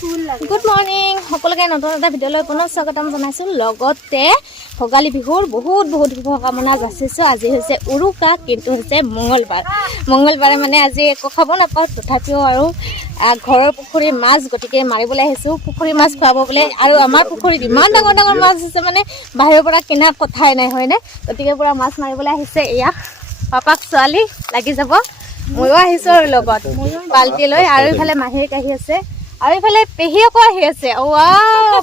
Good morning সকলোকে নতুন এটা ভিডিঅ'লৈ পুনৰ স্বাগতম জনাইছোঁ। লগতে ভোগালী বিহুৰ বহুত শুভকামনা যাচিছোঁ। আজি হৈছে উৰুকা, কিন্তু হৈছে মঙলবাৰে মানে আজি একো খাব নাপাওঁ। তথাপিও আৰু ঘৰৰ পুখুৰীৰ মাছ, গতিকে মাৰিবলৈ আহিছোঁ। পুখুৰীৰ মাছ খুৱাব বোলে, আৰু আমাৰ পুখুৰীত ইমান ডাঙৰ ডাঙৰ মাছ আছে মানে বাহিৰৰ পৰা কিনা কথাই নাই, হয়নে? গতিকে পূৰা মাছ মাৰিবলৈ আহিছে। এয়া পাপাক ছোৱালী লাগি যাব, ময়ো আহিছোঁ আৰু লগত বাল্টি লৈ। আৰু ইফালে মাহীয়েক আহি আছে, আৰু ইফালে পেহীয়েকো আহি আছে।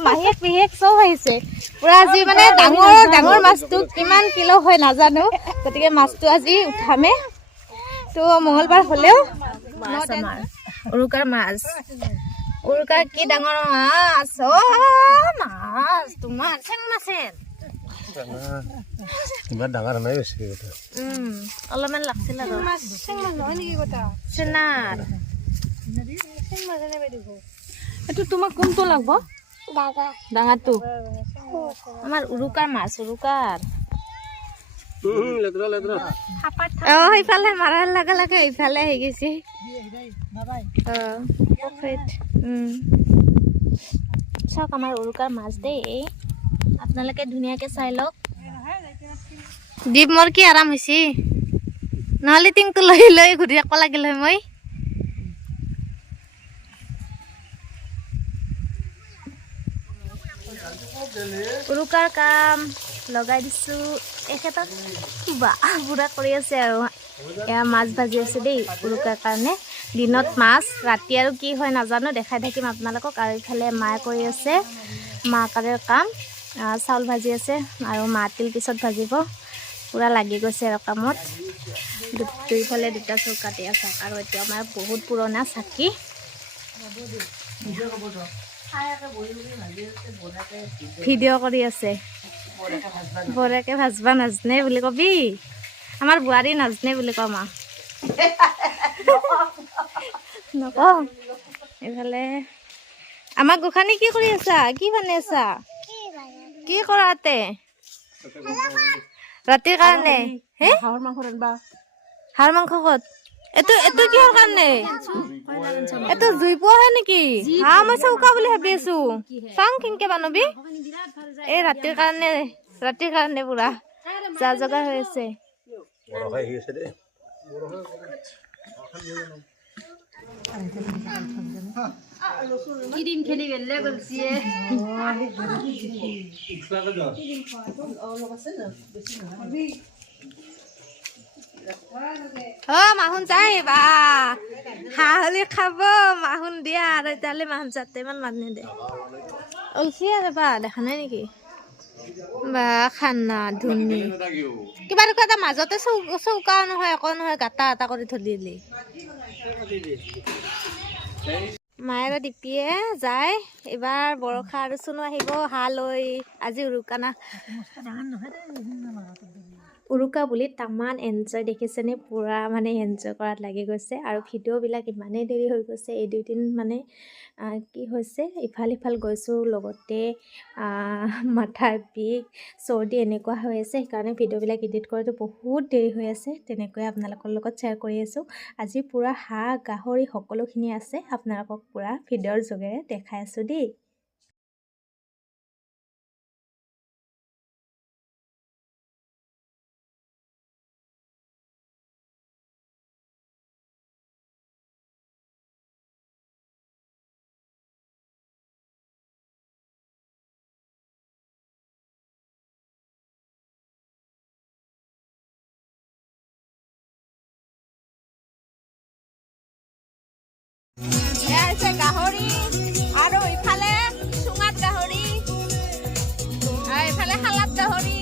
মাহীয়েক পেহীয়েক চব আহিছে। পুৰা আজি মানে ডাঙৰ মাছটো কিমান কিলো হয় নাজানো, গতিকে মাছটো আজি উঠামে। তো মঙলবাৰ হ'লেও উৰুকাৰ মাছ, উৰুকাৰ কি ডাঙৰ মাছ। মাছ তোমাৰ চেং মাছে ইমান ডাঙৰ নাই বেছি অলপমান লাগছিল আৰু চেনাৰ। এইটো তোমাক কোনটো লাগব? ডাঙৰটো আমাৰ উৰুকাৰ মাছ, উৰুকাৰ। সেইফালে মাৰাৰ লগে লগে এইফালে আহি গৈছে। চাওক আমাৰ উৰুকাৰ মাছ দেই, আপোনালোকে ধুনীয়াকে চাই লওক। দীপ মোৰ কি আৰাম হৈছে, নহ'লে টিংটো লৈ লৈ ঘূৰি আকৌ লাগিল হয় মই। উৰুকাৰ কাম লগাই দিছোঁ এখেতক, বুঢ়া কৰি আছে আৰু এয়া মাছ ভাজি আছে দেই উৰুকাৰ কাৰণে। দিনত মাছ, ৰাতি আৰু কি হয় নাজানো, দেখাই থাকিম আপোনালোকক। আৰু ইফালে মায়ে কৰি আছে মাহ কাৰৰ কাম, চাউল ভাজি আছে আৰু মাহ তিল পিছত ভাজিব। পূৰা লাগি গৈছে আৰু কামত। দুইফালে দুটা চৌকাতে আছে, আৰু এতিয়া আমাৰ বহুত পুৰণা চাকি। ভিডিঅ' কৰি আছে, বৰেকে ভাজবা নাজনে বুলি কবি। আমাৰ বোৱাৰী নাজনে বুলি কম নকওঁ। এইফালে আমাৰ গোসানী কি কৰি আছা? কি বানাই আছা? কি কৰাতে ৰাতিৰ কাৰণে? হাঁহৰ মাংস ক'ত? এইটো কিহৰ কাৰণে? এইটো জুই পোৱাহে নেকি? হাঁহ মই চৌকা বুলি ভাবি আছো। চাং কেনেকে বানবি? এই ৰাতিৰ কাৰণে পুৰা যা জগাৰ হৈ আছে। মাহুন যাই বা হাঁহ হলি খাব, মাহুন দিয়া। আৰু এতিয়ালে মাহুন যাতে ইমান মানুহ দে ওলছি আৰু বা দেখা নাই নেকি? বা খানা ধুনী কিবা এটা মাজতে চৌকা নহয়, একো নহয়, গাটা এটা কৰি থৈ দিলি। মায়ে আৰু ডিপিয়ে যায়। এইবাৰ বৰষা আৰু চুনু আহিব হাঁহ লৈ। আজি উৰুকা বুলি তামান এনজয় দেখিছেনে? পূৰা মানে এনজয় কৰাত লাগি গৈছে। আৰু ভিডিঅ'বিলাক ইমানেই দেৰি হৈ গৈছে, এই দুদিন মানে কি হৈছে, ইফাল সিফাল গৈছোঁ, লগতে মাথাৰ বিষ, চৰ্দি এনেকুৱা হৈ আছে। সেইকাৰণে ভিডিঅ'বিলাক এডিট কৰোঁতে বহুত দেৰি হৈ আছে। তেনেকৈ আপোনালোকৰ লগত শ্বেয়াৰ কৰি আছোঁ। আজি পূৰা হাঁহ, গাহৰি সকলোখিনি আছে, আপোনালোকক পূৰা ভিডিঅ'ৰ যোগেৰে দেখাই আছোঁ দেই। গাহৰি আৰু ইফালে চুঙাত গাহৰি, ইফালে শালাত গাহৰি।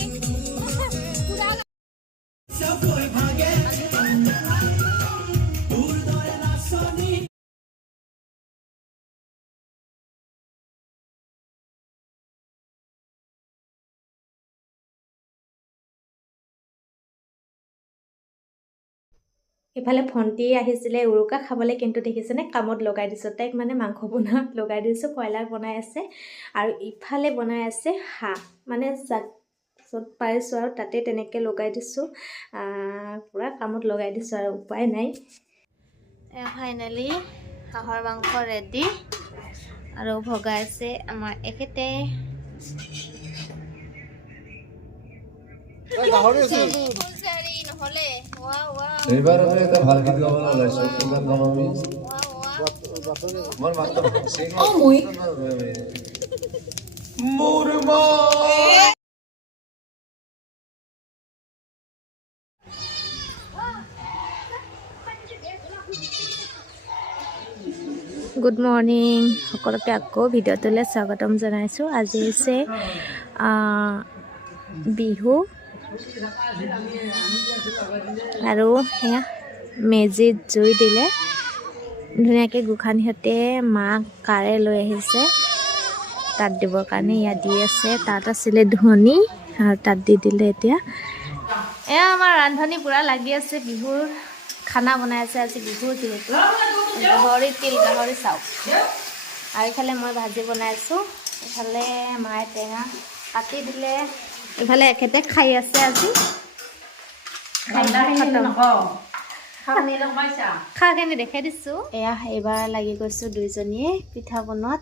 ইফালে ভণ্টি আহিছিলে উৰুকা খাবলৈ, কিন্তু দেখিছেনে কামত লগাই দিছোঁ তাইক, মানে মাংস বনোৱাত লগাই দিছোঁ। কয়লাৰ বনাই আছে, আৰু ইফালে বনাই আছে হাঁহ, মানে য'ত পাৰিছোঁ আৰু তাতে তেনেকৈ লগাই দিছোঁ। পূৰা কামত লগাই দিছোঁ আৰু উপায় নাই। ফাইনেলি হাঁহৰ মাংস ৰেডি, আৰু ভগাই আছে আমাৰ এখেতে এইবাৰ আমি এটা ভাল গীত গাবলৈ ওলাইছো কিমান গাম আমি মোৰ মাত্ৰ মোৰ মা গুড মৰ্ণিং সকলোকে আকৌ ভিডিঅ'টোলৈ স্বাগতম জনাইছোঁ আজি হৈছে বিহু আৰু সেয়া মেজিত জুই দিলে ধুনীয়াকৈ গোসাঁনীহঁতে মাক কাৰে লৈ আহিছে তাত দিবৰ কাৰণে ইয়াত দি আছে তাত আছিলে ধনী আৰু তাত দি দিলে এতিয়া এয়া আমাৰ ৰান্ধনি পূৰা লাগি আছে বিহুৰ খানা বনাই আছে আজি বিহু যিহেতু গাহৰি তিল গাহৰি চাউল আৰু ইফালে মই ভাজি বনাই আছোঁ ইফালে মায়ে টেঙা কাটি দিলে ইফালে এখেতে খাই আছে আজি খাখিনি দেখাই দিছোঁ এয়া এইবাৰ লাগি গৈছোঁ দুইজনীয়ে পিঠা বনোৱাত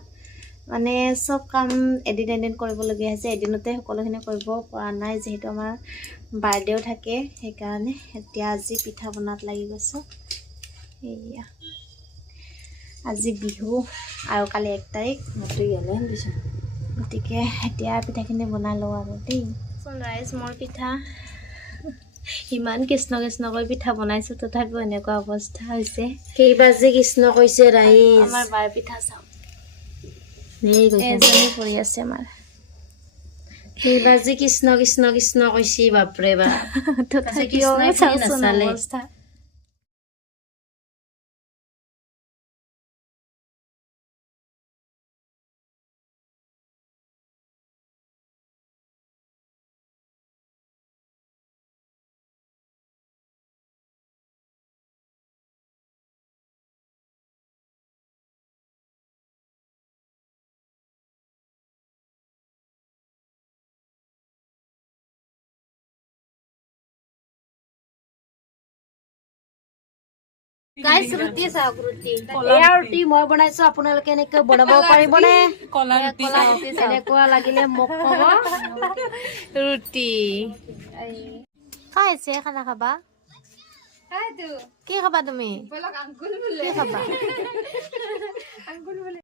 মানে চব কাম এদিন কৰিবলগীয়া হৈছে এদিনতে সকলোখিনি কৰিব পৰা নাই যিহেতু আমাৰ বাৰ্থডেও থাকে সেইকাৰণে এতিয়া আজি পিঠা বনোৱাত লাগি গৈছোঁ এয়া আজি বিহু আৰু কালি 1 তাৰিখ গতিকে এতিয়া পিঠাখিনি বনাই লওঁ আৰু দেই ৰাইজ মোৰ পিঠা ইমান কৃষ্ণ কৰি পিঠা বনাইছোঁ তথাপিও এনেকুৱা অৱস্থা হৈছে কেইবাৰ যে কৃষ্ণ কৈছে ৰাইজ আমাৰ বাৰ পিঠা চাওঁ এজনী পৰি আছে আমাৰ কেইবাৰ যে কৃষ্ণ কৈছি বাপৰে বাপ তথাপিও চাওঁচোন অৱস্থা গাইছ ৰুটি চাওক ৰুটি এয়া ৰুটি মই বনাইছো আপোনালোকে এনেকৈ বনাব পাৰিবনে কলা ৰুটি এনেকুৱা লাগিলে মোক ক'ব ৰুটি খাইছে খানা খাবা কি খাবা তুমি কি খাবা